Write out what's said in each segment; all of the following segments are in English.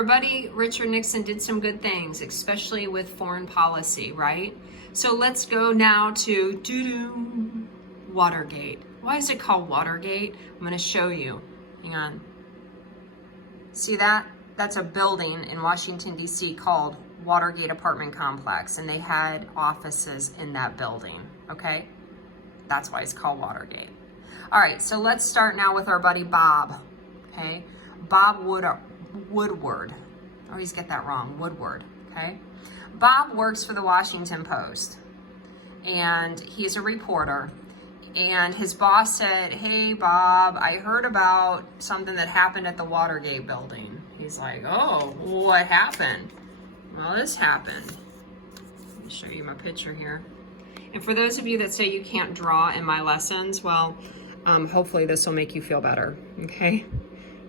Our buddy Richard Nixon did some good things, especially with foreign policy, right? So let's go now to Watergate. Why is it called Watergate? I'm going to show you. Hang on. See that? That's a building in Washington, D.C. called Watergate Apartment Complex, and they had offices in that building, okay? That's why it's called Watergate. All right, so let's start now with our buddy Bob, okay? Bob Woodward. I always get that wrong, Woodward, okay? Bob works for the Washington Post, and he's a reporter. And his boss said, "Hey, Bob, I heard about something that happened at the Watergate building." He's like, "Oh, what happened?" "Well, this happened." Let me show you my picture here. And for those of you that say you can't draw in my lessons, well, hopefully this will make you feel better, okay?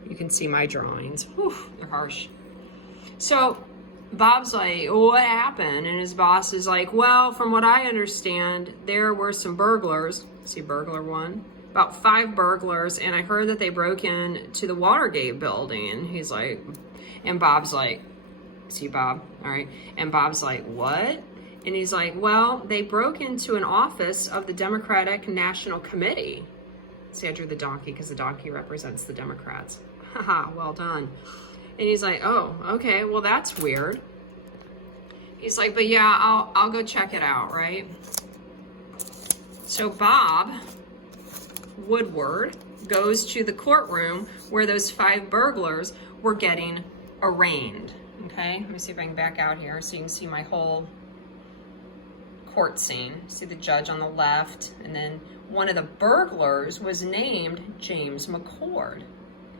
You can see my drawings. Whew, they're harsh. So Bob's like, "What happened?" And his boss is like, "Well, from what I understand, there were some burglars." See burglar one? About 5 burglars, and I heard that they broke in to the Watergate building. He's like, and Bob's like, see Bob? All right. And Bob's like, "What?" And he's like, "Well, they broke into an office of the Democratic National Committee." See, I drew the donkey because the donkey represents the Democrats. Haha, well done. And he's like, "Oh, okay, well, that's weird." He's like, "But yeah, I'll go check it out, right?" So Bob Woodward goes to the courtroom where those 5 burglars were getting arraigned. Okay, let me see if I can back out here so you can see my whole court scene. See the judge on the left, and then one of the burglars was named James McCord.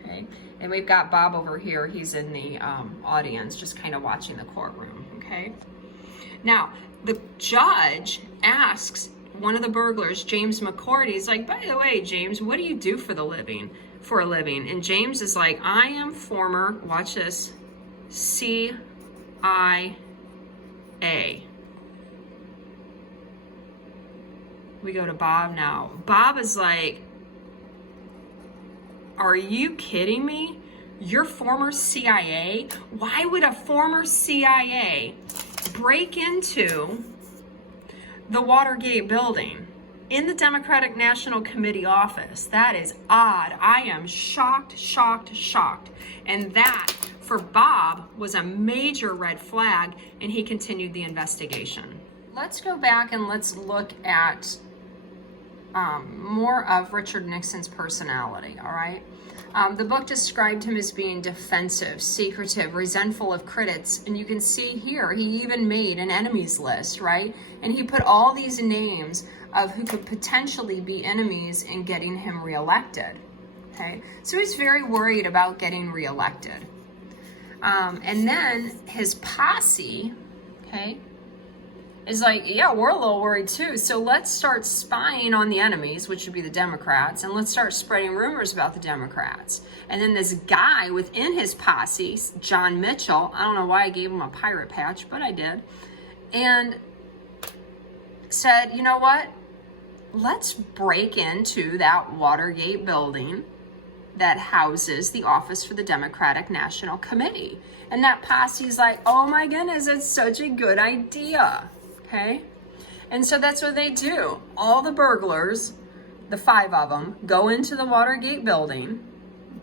Okay, and we've got Bob over here. He's in the audience, just kind of watching the courtroom. Okay, now the judge asks one of the burglars, James McCord, he's like, "By the way, James, what do you do for a living? And James is like, "I am former," watch this, CIA. We go to Bob now. Bob is like, "Are you kidding me? You're former CIA? Why would a former CIA break into the Watergate building in the Democratic National Committee office? That is odd. I am shocked. And that, for Bob, was a major red flag, and he continued the investigation. Let's go back and let's look at more of Richard Nixon's personality, all right? The book described him as being defensive, secretive, resentful of critics, and you can see here, he even made an enemies list, right? And he put all these names of who could potentially be enemies in getting him reelected, okay? So he's very worried about getting reelected. And then his posse, okay, is like, "Yeah, we're a little worried too. So let's start spying on the enemies," which would be the Democrats, "and let's start spreading rumors about the Democrats." And then this guy within his posse, John Mitchell, I don't know why I gave him a pirate patch, but I did, and said, "You know what? Let's break into that Watergate building that houses the office for the Democratic National Committee." And that posse is like, "Oh my goodness, it's such a good idea." Okay? And so that's what they do. All the burglars, the 5 of them, go into the Watergate building,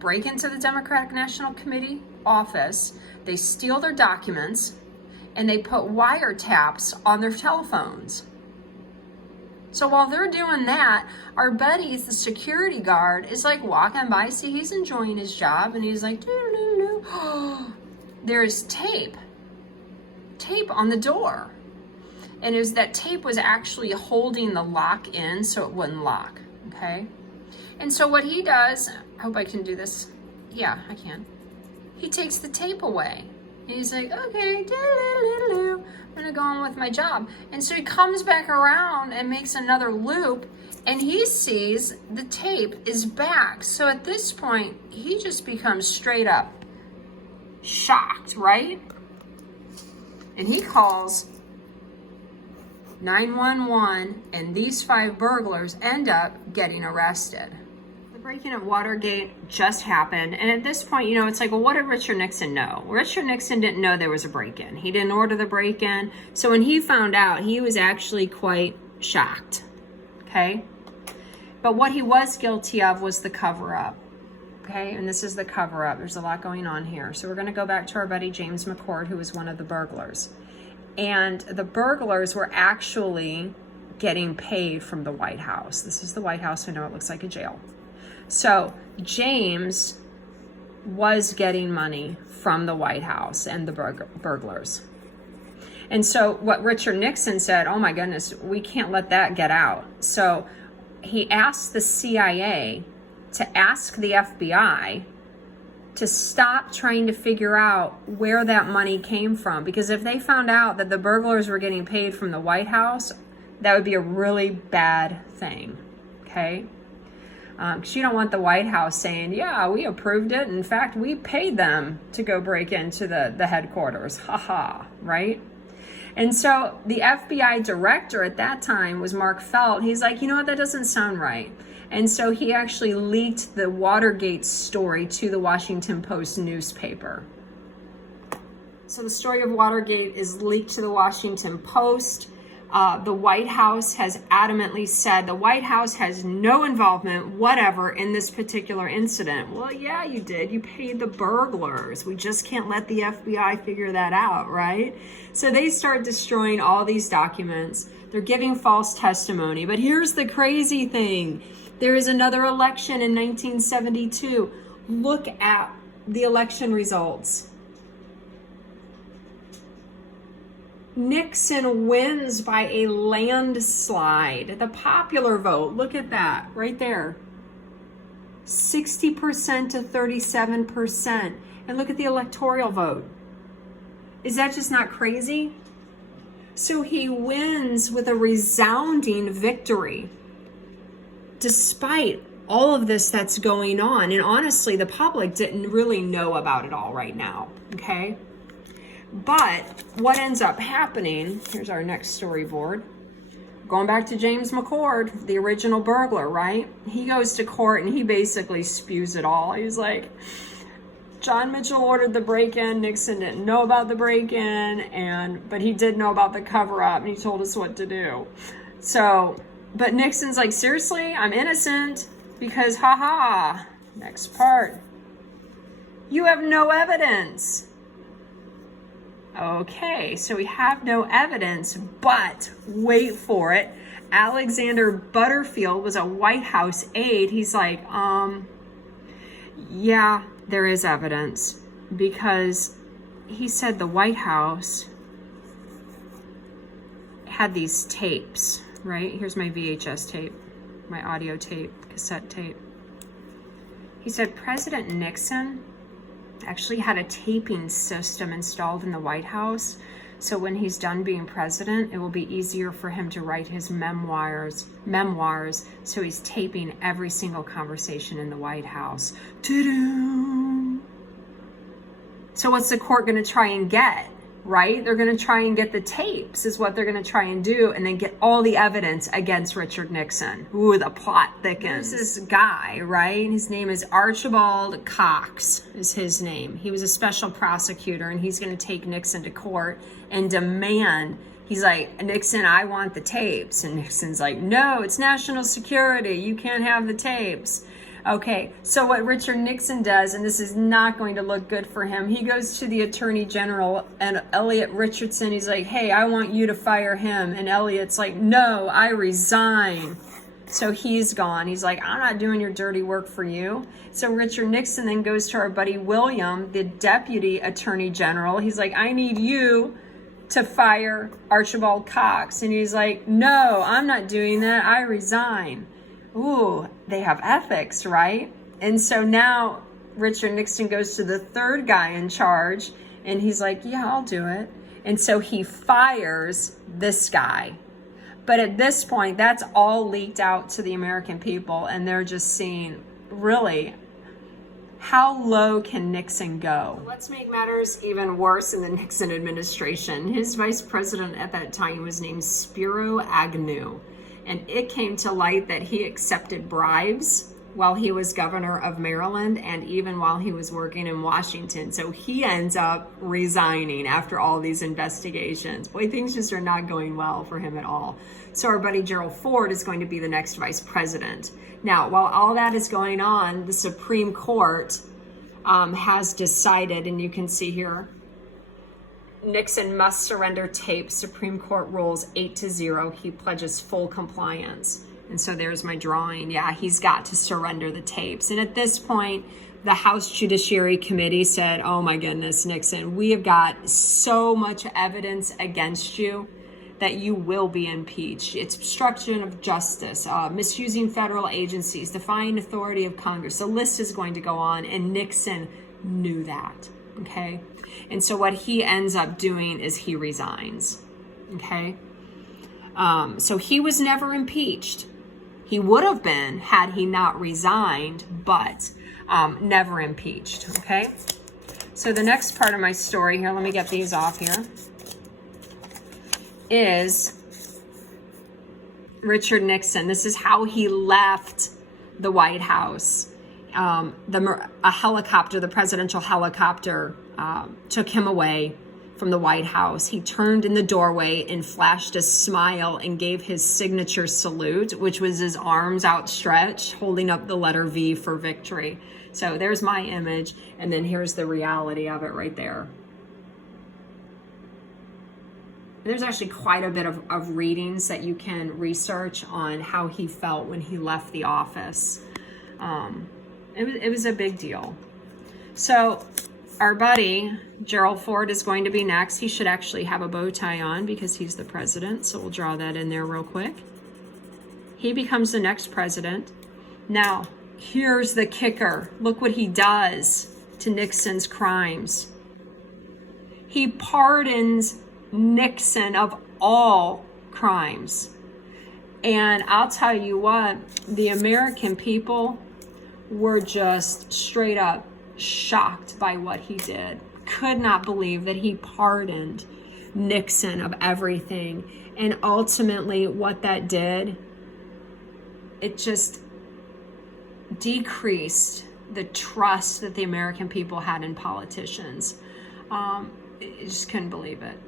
break into the Democratic National Committee office, they steal their documents, and they put wiretaps on their telephones. So while they're doing that, our buddy, the security guard, is like walking by. See, he's enjoying his job, and he's like, "Doo-doo-doo-doo." There's tape on the door. And it was that tape was actually holding the lock in so it wouldn't lock, okay? And so what he does, I hope I can do this. Yeah, I can. He takes the tape away. And he's like, "Okay, I'm gonna go on with my job." And so he comes back around and makes another loop, and he sees the tape is back. So at this point, he just becomes straight up shocked, right? And he calls 911, and these 5 burglars end up getting arrested. The Breaking at Watergate just happened. And at this point, it's like, well, what did Richard Nixon know? Richard Nixon didn't know there was a break-in. He didn't order the break-in. So when he found out, he was actually quite shocked. Okay? But what he was guilty of was the cover-up. Okay? And this is the cover-up. There's a lot going on here. So we're going to go back to our buddy James McCord, who was one of the burglars. And the burglars were actually getting paid from the White House. This is the White House. I know it looks like a jail. So James was getting money from the White House and the burglars. And so what Richard Nixon said, oh my goodness, we can't let that get out. So he asked the CIA to ask the FBI to stop trying to figure out where that money came from. Because if they found out that the burglars were getting paid from the White House, that would be a really bad thing, okay? Because you don't want the White House saying, yeah, we approved it. In fact, we paid them to go break into the headquarters. Haha, right? And so the FBI director at that time was Mark Felt. He's like, you know what, that doesn't sound right. And so he actually leaked the Watergate story to the Washington Post newspaper. So the story of Watergate is leaked to the Washington Post. The White House has adamantly said the White House has no involvement whatever in this particular incident. Well, yeah, you did. You paid the burglars. We just can't let the FBI figure that out, right? So they start destroying all these documents. They're giving false testimony. But here's the crazy thing. There is another election in 1972. Look at the election results. Nixon wins by a landslide. The popular vote, look at that right there. 60% to 37%. And look at the electoral vote. Is that just not crazy? So he wins with a resounding victory, despite all of this that's going on. And honestly, the public didn't really know about it all right now, okay? But what ends up happening, here's our next storyboard. Going back to James McCord, the original burglar, right? He goes to court and he basically spews it all. He's like, John Mitchell ordered the break-in. Nixon didn't know about the break-in, but he did know about the cover-up, and he told us what to do. So, but Nixon's like, seriously, I'm innocent because, haha, next part. You have no evidence. Okay, so we have no evidence, but wait for it. Alexander Butterfield was a White House aide. He's like, yeah, there is evidence, because he said the White House had these tapes, right? Here's my VHS tape, my audio tape, cassette tape. He said President Nixon actually had a taping system installed in the White House, so when he's done being president, it will be easier for him to write his memoirs, so he's taping every single conversation in the White House. Ta-da! So what's the court going to try and get, right? They're going to try and get the tapes, is what they're going to try and do, and then get all the evidence against Richard Nixon. Ooh, the plot thickens. There's this guy, right? His name is Archibald Cox, is his name. He was a special prosecutor, and he's going to take Nixon to court and demand, he's like, Nixon, I want the tapes. And Nixon's like, no, it's national security. You can't have the tapes. Okay, so what Richard Nixon does, and this is not going to look good for him, he goes to the Attorney General and Elliot Richardson. He's like, hey, I want you to fire him. And Elliot's like, no, I resign. So he's gone. He's like, I'm not doing your dirty work for you. So Richard Nixon then goes to our buddy William, the Deputy Attorney General. He's like, I need you to fire Archibald Cox. And he's like, no, I'm not doing that. I resign. Ooh, they have ethics, right? And so now Richard Nixon goes to the third guy in charge, and he's like, yeah, I'll do it. And so he fires this guy. But at this point, that's all leaked out to the American people, and they're just seeing, really, how low can Nixon go? Let's make matters even worse in the Nixon administration. His vice president at that time was named Spiro Agnew. And it came to light that he accepted bribes while he was governor of Maryland and even while he was working in Washington. So he ends up resigning after all these investigations. Boy, things just are not going well for him at all. So our buddy Gerald Ford is going to be the next vice president. Now, while all that is going on, the Supreme Court has decided, and you can see here, Nixon must surrender tapes. Supreme Court rules 8-0. He pledges full compliance. And so there's my drawing. Yeah, he's got to surrender the tapes. And at this point, the House Judiciary Committee said, oh my goodness, Nixon, we have got so much evidence against you that you will be impeached. It's obstruction of justice, misusing federal agencies, defying authority of Congress. The list is going to go on, and Nixon knew that, okay? And so what he ends up doing is he resigns, okay? So he was never impeached. He would have been had he not resigned, but never impeached, okay? So the next part of my story here, let me get these off here, is Richard Nixon. This is how he left the White House. A helicopter, the presidential helicopter, took him away from the White House. He turned in the doorway and flashed a smile and gave his signature salute, which was his arms outstretched, holding up the letter V for victory. So there's my image, and then here's the reality of it right there. There's actually quite a bit of readings that you can research on how he felt when he left the office. It was a big deal. So our buddy, Gerald Ford, is going to be next. He should actually have a bow tie on because he's the president. So we'll draw that in there real quick. He becomes the next president. Now, here's the kicker. Look what he does to Nixon's crimes. He pardons Nixon of all crimes. And I'll tell you what, the American people were just straight up shocked by what he did. Could not believe that he pardoned Nixon of everything. And ultimately what that did, it just decreased the trust that the American people had in politicians. I just couldn't believe it.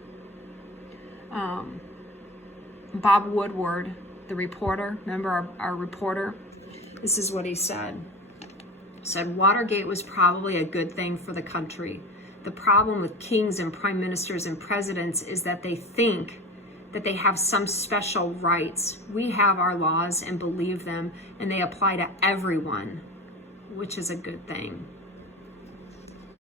Bob Woodward, the reporter, remember our reporter? This is what he said. He said, Watergate was probably a good thing for the country. The problem with kings and prime ministers and presidents is that they think that they have some special rights. We have our laws and believe them, and they apply to everyone, which is a good thing.